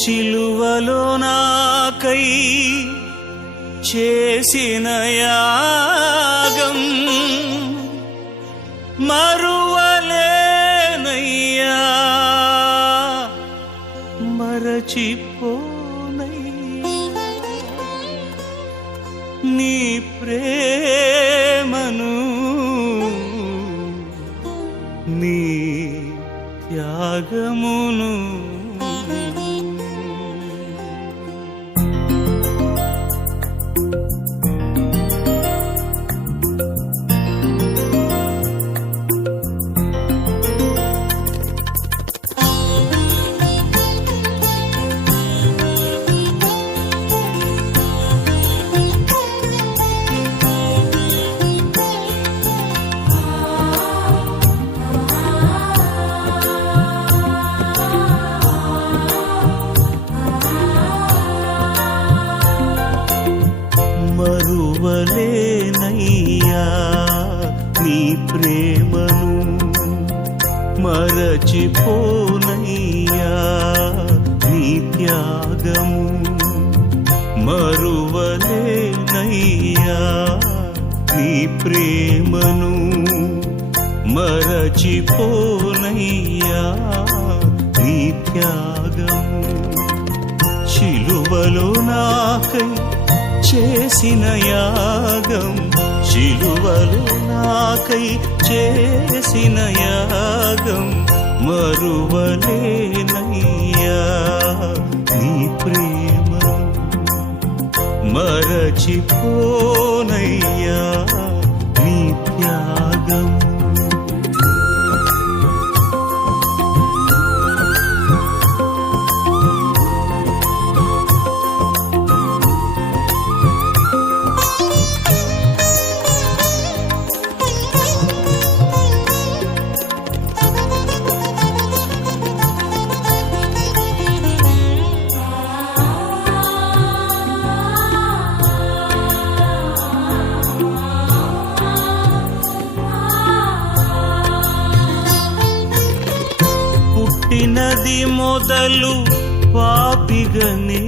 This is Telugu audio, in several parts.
శిలువలో నాకై చేసిన యాగం మరువలేనయ్యా. మరచిపోనై నీ ప్రేమను నీ త్యాగమును మరచిపోనయ్యా నీ త్యాగము మరువలేనయ్యా నీ ప్రేమను మరచిపోనయ్యా నీ త్యాగము శిలువలో నాకై చేసిన యాగం శిలువలో నాకై చేసిన యాగం. మరువలేనయ్యా నీ ప్రేమ మరచిపోనయ్యా నీ త్యాగము పుట్టినది మొదలు పాపిగనే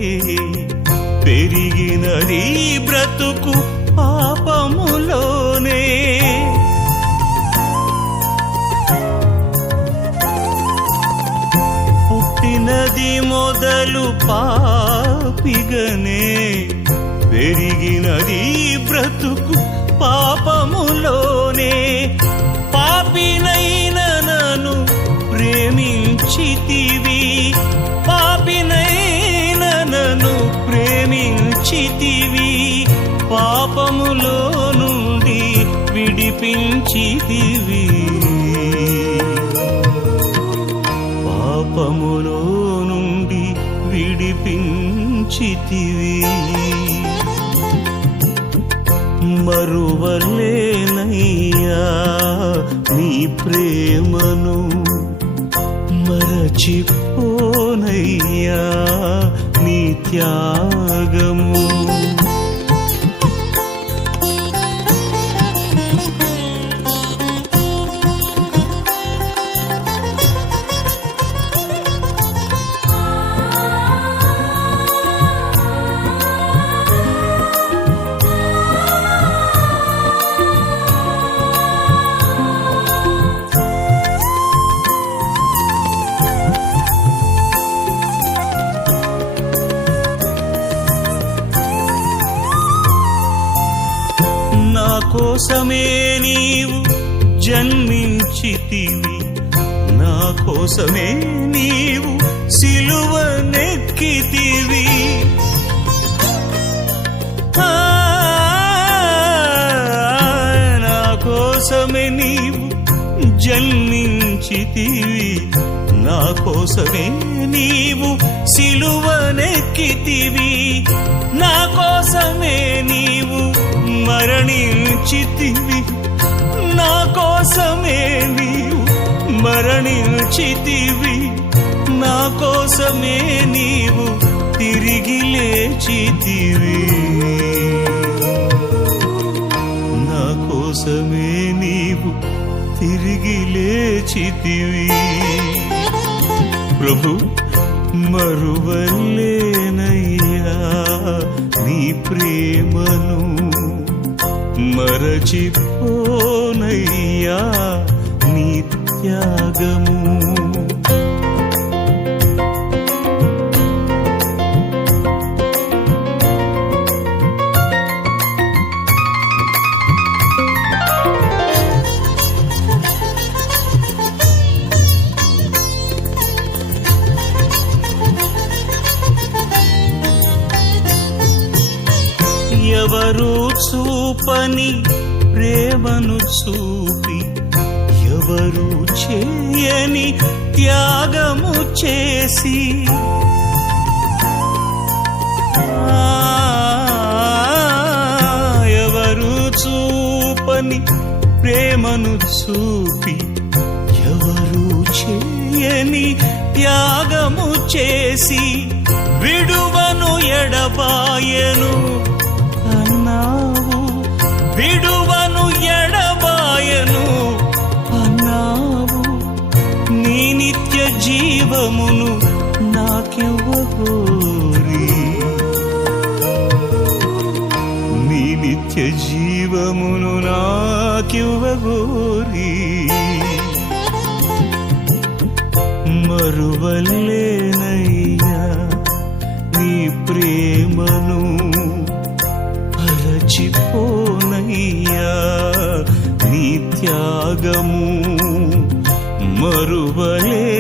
పెరిగినది బ్రతుకు పాపములోనే. పుట్టినది మొదలు పాపిగనే పెరిగినది బ్రతుకు పాపములోనే. పాపినై పాపములో నుండి విడిపించితివి. మరువలేనయ్యా నీ ప్రేమను మరచిపోనయ్యా నీ త్యాగము. జన్మించితివి. నా కోసమే నీవు సిలువ నెక్కితివి. నా కోసమే నీవు జన్మించితివి. నా కోసమే నీవు సిలువనెక్కితివి. నా కోసమే నీవు మరణించితివి. నా కోసమే నీవు మరణించితివి. నా కోసమే నీవు తిరిగి లేచితివి. నా కోసమే నీవు తిరిగి లేచితివి. ప్రభు మరువలేనయ్యా నీ ప్రేమను మరచిపోనయ్యా నీ త్యాగము ఎవరు చూపని ప్రేమను చూపి ఎవరు చేయని త్యాగము చేసి. ఎవరు చూపని ప్రేమను చూపి ఎవరు చేయని త్యాగము చేసి విడువను ఎడబాయను. విడువను ఎడబాయను. అన్నావు నీ నిత్య జీవమును నాకివ్వగోరి నీ నిత్య జీవమును నాకివ్వగోరి మరువలేనయ్యా నీ ప్రేమను అరచిపోనయ్యా నీ త్యాగము మరువలేనయ్యా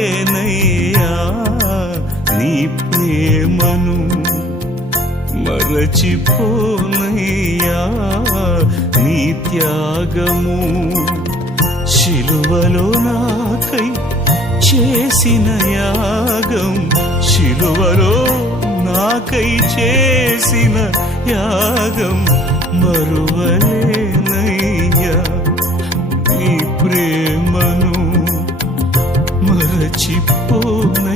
నీ ప్రేమను మరచిపోనయ్యా నీ త్యాగము శిలువలో నాకై చేసిన యాగం శిలువలో నాకై చేసిన యాగం. మరువలేనయ్యా. నీ ప్రేమను మరచిపోన